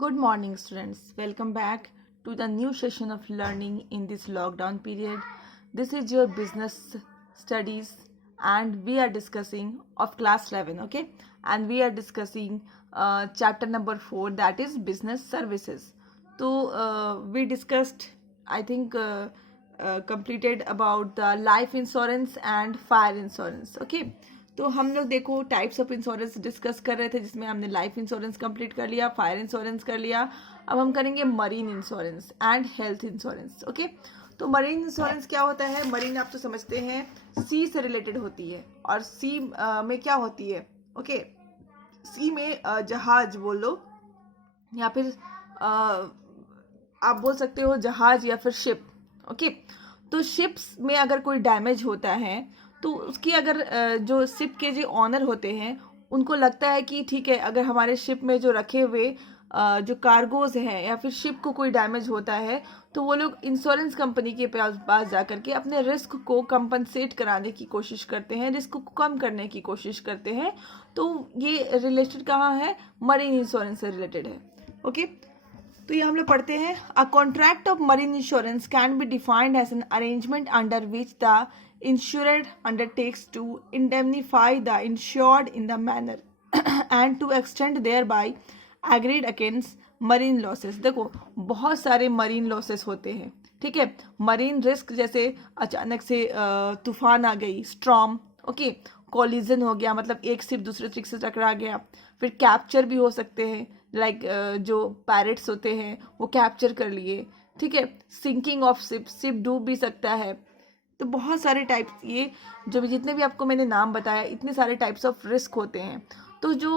Good morning, students. Welcome back to the new session of learning in this lockdown period. This is your business studies, and we are discussing of class 11, okay? And we are discussing chapter number 4, that is business services. So we discussed, I think, completed about the life insurance and fire insurance, okay? तो हम लोग देखो types of insurance discuss कर रहे थे, जिसमें हमने life insurance complete कर लिया, फायर इंश्योरेंस कर लिया। अब हम करेंगे marine insurance and health insurance, okay. तो मरीन इंश्योरेंस क्या होता है? मरीन आप तो समझते हैं सी से रिलेटेड होती है, और सी में क्या होती है, ओके। सी में जहाज बोल लो, या फिर आप बोल सकते हो जहाज या फिर शिप, ओके। तो शिप्स में अगर कोई डैमेज होता है तो उसकी अगर जो शिप के जो ऑनर होते हैं उनको लगता है कि ठीक है, अगर हमारे शिप में जो रखे हुए जो कार्गोज हैं या फिर शिप को कोई डैमेज होता है, तो वो लोग इंश्योरेंस कंपनी के पास जा करके अपने रिस्क को कंपनसेट कराने की कोशिश करते हैं, रिस्क को कम करने की कोशिश करते हैं। तो ये रिलेटेड कहाँ है? मरीन इंश्योरेंस से रिलेटेड है, ओके। तो ये हम लोग पढ़ते हैं, a contract of marine insurance can be defined as an arrangement under which the insured undertakes to indemnify the insured in the manner and to extend thereby agreed against marine losses। देखो बहुत सारे marine losses होते हैं, ठीक है। Marine risk जैसे अचानक से तूफान आ गई, स्ट्रॉम, ओके, कोलिजन हो गया, मतलब एक शिप दूसरे शिप से टकरा गया। फिर कैप्चर भी हो सकते हैं, लाइक जो पैरेट्स होते हैं वो कैप्चर कर लिए, ठीक है। सिंकिंग ऑफ शिप, शिप डूब भी सकता है। तो बहुत सारे टाइप्स, ये जो भी जितने भी आपको मैंने नाम बताया, इतने सारे टाइप्स ऑफ रिस्क होते हैं। तो जो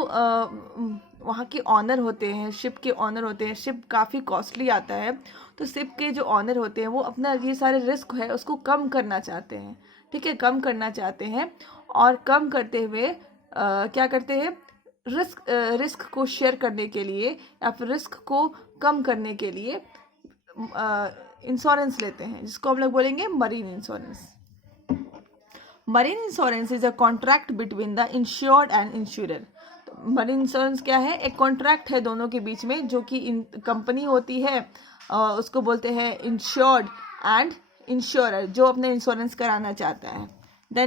वहाँ के ऑनर होते हैं, शिप के ऑनर होते हैं, शिप काफ़ी कॉस्टली आता है, तो शिप के जो ऑनर होते हैं वो अपना ये सारे रिस्क है उसको कम करना चाहते हैं, ठीक है, कम करना चाहते हैं। और कम करते हुए क्या करते हैं? रिस्क को शेयर करने के लिए या फिर रिस्क को कम करने के लिए इंश्योरेंस लेते हैं, जिसको हम लोग बोलेंगे marine insurance. Marine insurance is a contract between the insured and insurer. तो मरीन इंश्योरेंस क्या है? एक कॉन्ट्रैक्ट है दोनों के बीच में, जो कि कंपनी होती है, उसको बोलते हैं इंश्योर्ड एंड इंश्योरर, जो अपने इंश्योरेंस कराना चाहता है। द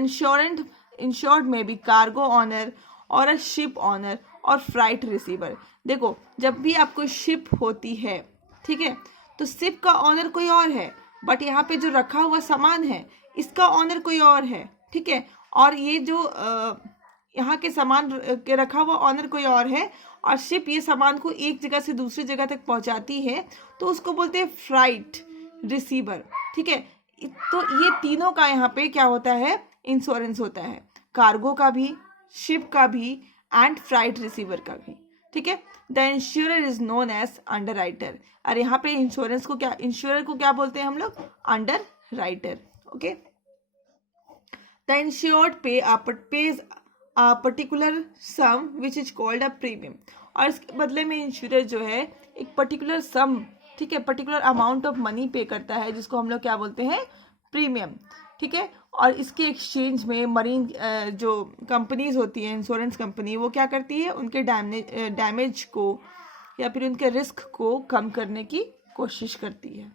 इंश्योर्ड में भी कार्गो ऑनर और अ शिप ऑनर और फ्राइट रिसीवर। देखो जब भी आपको शिप होती है, ठीक है, तो शिप का ऑनर कोई और है, बट यहाँ पे जो रखा हुआ सामान है इसका ऑनर कोई और है, ठीक है। और ये जो यहाँ के सामान के रखा हुआ ऑनर कोई और है, और शिप ये सामान को एक जगह से दूसरी जगह तक पहुँचाती है, तो उसको बोलते हैं फ्राइट रिसीवर, ठीक है। तो ये तीनों का यहाँ पे क्या होता है? इंश्योरेंस होता है, कार्गो का भी, शिप का भी एंड फ्राइट रिसीवर का भी, ठीक है। The insurer is known as underwriter. और यहाँ पे इंश्योरेंस को क्या, इंश्योरर को क्या बोलते हैं हम लोग? Under writer, okay. The insured pays a particular sum which is called a premium। और इसके बदले में इंश्योरर जो है एक पर्टिकुलर सम, ठीक है, पर्टिकुलर अमाउंट ऑफ मनी पे करता है, जिसको हम लोग क्या बोलते हैं? प्रीमियम, ठीक है। और इसके एक्सचेंज में मरीन जो कंपनीज होती है, इंश्योरेंस कंपनी, वो क्या करती है? उनके डैमेज को या फिर उनके रिस्क को कम करने की कोशिश करती है।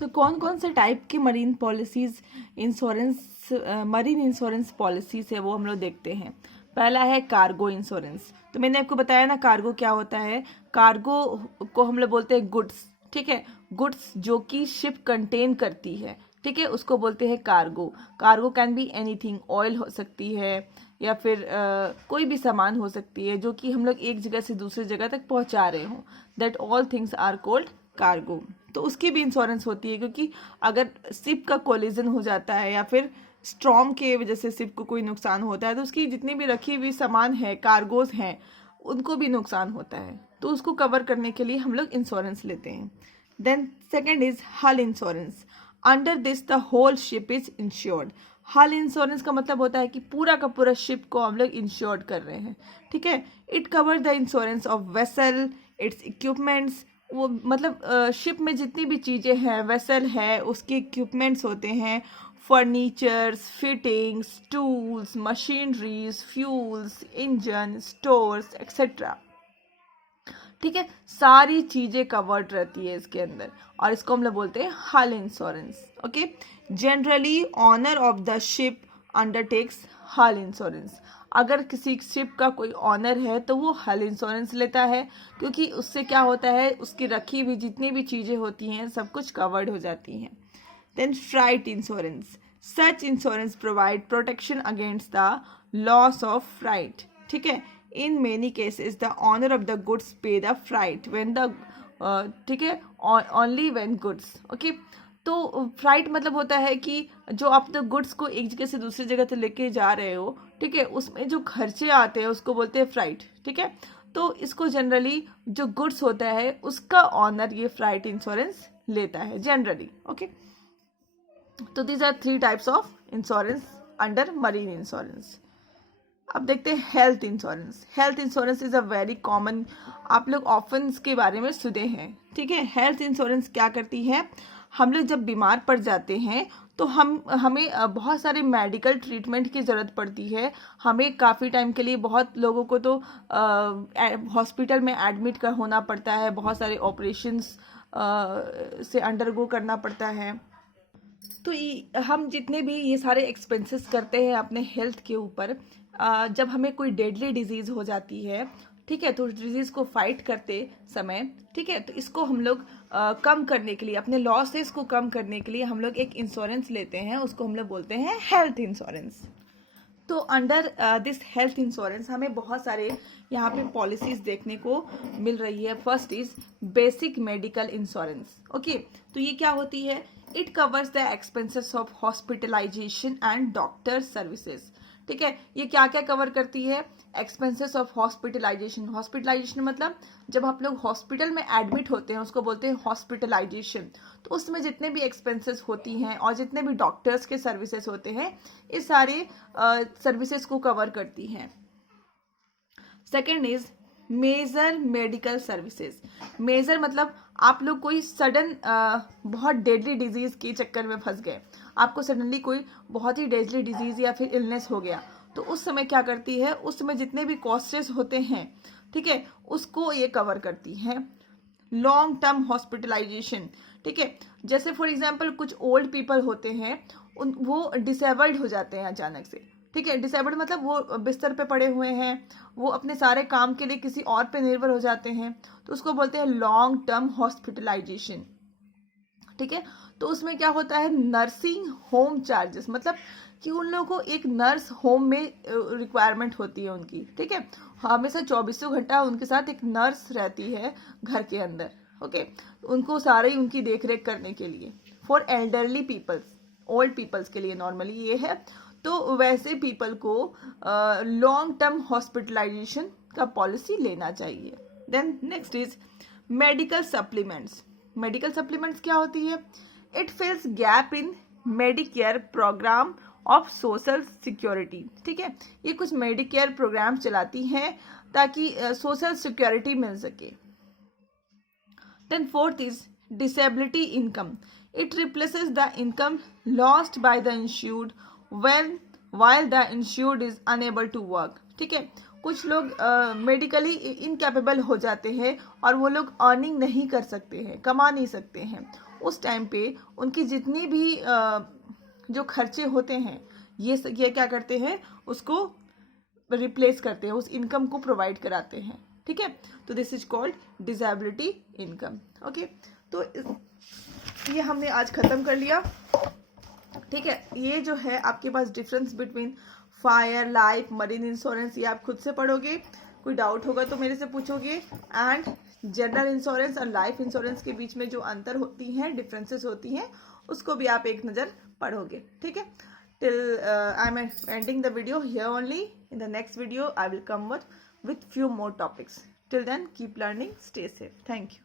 तो कौन कौन से टाइप की marine policies insurance, marine insurance policies है, वो हम लोग देखते हैं। पहला है कार्गो इंश्योरेंस। तो मैंने आपको बताया ना कार्गो क्या होता है। कार्गो को हम लोग बोलते हैं गुड्स, ठीक है, गुड्स जो कि शिप कंटेन करती है, ठीक है, उसको बोलते हैं cargo. Cargo can be anything, oil हो सकती है या फिर कोई भी सामान हो सकती है जो कि हम लोग एक जगह से दूसरी जगह तक पहुंचा रहे हों, that all things are called cargo. तो उसकी भी इंश्योरेंस होती है, क्योंकि अगर शिप का कोलिजन हो जाता है या फिर स्ट्रॉम के वजह से शिप को कोई नुकसान होता है, तो उसकी जितनी भी रखी हुई सामान है, कार्गोज हैं, उनको भी नुकसान होता है, तो उसको कवर करने के लिए हम लोग इंश्योरेंस लेते हैं। Then second is hull insurance. Under this the whole ship is insured. Hull insurance का मतलब होता है कि पूरा का पूरा शिप को हम लोग इंश्योर्ड कर रहे हैं, ठीक है। It cover the insurance of vessel, it's equipments, वो मतलब शिप में जितनी भी चीज़ें हैं, वेसल है, उसके इक्विपमेंट्स होते हैं, furnitures, fittings, tools, machineries, fuels, engine, stores etcetera, ठीक है, सारी चीजें कवर्ड रहती है इसके अंदर, और इसको हम लोग बोलते हैं hull insurance. Okay, generally owner of the ship undertakes hull insurance. अगर किसी शिप का कोई ऑनर है तो वो हल इंश्योरेंस लेता है, क्योंकि उससे क्या होता है, उसकी रखी हुई जितनी भी चीजें होती हैं सब कुछ कवर्ड हो जाती हैं। Then freight insurance, such insurance provide protection against the loss of freight. ठीक है, in many cases the owner of the goods pay the freight when the, ठीक है, ओनली व्हेन गुड्स। ओके, तो फ्राइट मतलब होता है कि जो आप द गुड्स को एक जगह से दूसरी जगह तक लेके जा रहे हो, ठीक है, उसमें जो खर्चे आते हैं उसको बोलते हैं फ्राइट। ठीक है, तो इसको जनरली जो गुड्स होता है उसका ऑनर ये फ्राइट इंश्योरेंस लेता है जनरली। ओके, तो these are 3 types of insurance under marine insurance. अब देखते हैं health insurance. Health insurance is a very common, आप लोग ऑफन इसके बारे में सुने हैं। ठीक है, हेल्थ इंश्योरेंस क्या करती है, हम लोग जब बीमार पड़ जाते हैं तो हमें बहुत सारे मेडिकल ट्रीटमेंट की ज़रूरत पड़ती है। हमें काफ़ी टाइम के लिए, बहुत लोगों को तो हॉस्पिटल में एडमिट होना पड़ता है, बहुत सारे ऑपरेशंस से अंडरगो करना पड़ता है। तो हम जितने भी ये सारे एक्सपेंसेस करते हैं अपने हेल्थ के ऊपर, जब हमें कोई डेडली डिजीज़ हो जाती है, ठीक है, तो डिजीज़ को फाइट करते समय, ठीक है, तो इसको हम लोग कम करने के लिए, अपने लॉसेस को कम करने के लिए हम लोग एक इंश्योरेंस लेते हैं, उसको हम लोग बोलते हैं हेल्थ इंश्योरेंस। तो अंडर दिस हेल्थ इंश्योरेंस हमें बहुत सारे यहाँ पे पॉलिसीज देखने को मिल रही है। First is basic medical insurance. Okay, तो ये क्या होती है, it covers the expenses of hospitalisation and doctor services. ठीक है, ये क्या क्या कवर करती है, एक्सपेंसेस ऑफ हॉस्पिटलाइजेशन। हॉस्पिटलाइजेशन मतलब जब आप लोग हॉस्पिटल में एडमिट होते हैं उसको बोलते हैं हॉस्पिटलाइजेशन। तो उसमें जितने भी एक्सपेंसेस होती हैं और जितने भी डॉक्टर्स के सर्विसेज होते हैं, ये सारे सर्विसेज को कवर करती हैं। Second is major medical services. Major मतलब आप लोग कोई सडन बहुत डेडली डिजीज के चक्कर में फंस गए, आपको सडनली कोई बहुत ही डेडली डिजीज या फिर इलनेस हो गया, तो उस समय क्या करती है, उस समय जितने भी कॉस्टेस होते हैं, ठीक है, उसको ये कवर करती है। लॉन्ग टर्म हॉस्पिटलाइजेशन, ठीक है, जैसे फॉर एग्जांपल कुछ ओल्ड पीपल होते हैं, वो डिसेबल्ड हो जाते हैं अचानक से। ठीक है, डिसेबल्ड मतलब वो बिस्तर पे पड़े हुए हैं, वो अपने सारे काम के लिए किसी और पे निर्भर हो जाते हैं, तो उसको बोलते हैं लॉन्ग टर्म हॉस्पिटलाइजेशन। ठीक है, तो उसमें क्या होता है, नर्सिंग होम चार्जेस, मतलब कि उन लोगों को एक नर्स होम में रिक्वायरमेंट होती है उनकी। ठीक है, हमेशा 24 घंटा उनके साथ एक नर्स रहती है घर के अंदर। ओके, उनको सारे उनकी देखरेख करने के लिए, for elderly peoples, old peoples के लिए नॉर्मली ये है। तो वैसे पीपल को लॉन्ग टर्म हॉस्पिटलाइजेशन का पॉलिसी लेना चाहिए। Then next is medical supplements. Medical supplements क्या होती है, it fills gap in Medicare program of social security. ठीक है, ये कुछ मेडिकेयर प्रोग्राम चलाती हैं ताकि सोशल सिक्योरिटी मिल सके। Then fourth is disability income, it replaces the income lost by the insured while the insured is unable to work। ठीक है, कुछ लोग मेडिकली इनकैपेबल हो जाते हैं और वो लोग अर्निंग नहीं कर सकते हैं, कमा नहीं सकते हैं। उस टाइम पे उनकी जितनी भी जो खर्चे होते हैं, ये क्या करते हैं, उसको रिप्लेस करते हैं, उस इनकम को प्रोवाइड कराते हैं। ठीक है, तो this is called disability income. Okay, तो ये हमने आज खत्म कर लिया। ठीक है, ये जो है आपके पास difference between fire, life, marine insurance, ये आप खुद से पढ़ोगे, कोई डाउट होगा तो मेरे से पूछोगे। एंड जनरल इंश्योरेंस और लाइफ इंश्योरेंस के बीच में जो अंतर होती हैं, डिफरेंसेस होती हैं, उसको भी आप एक नज़र पढ़ोगे। ठीक है, till I am ending the video here only. In the next video I will come with few more topics. Till then, keep learning, stay safe. Thank you.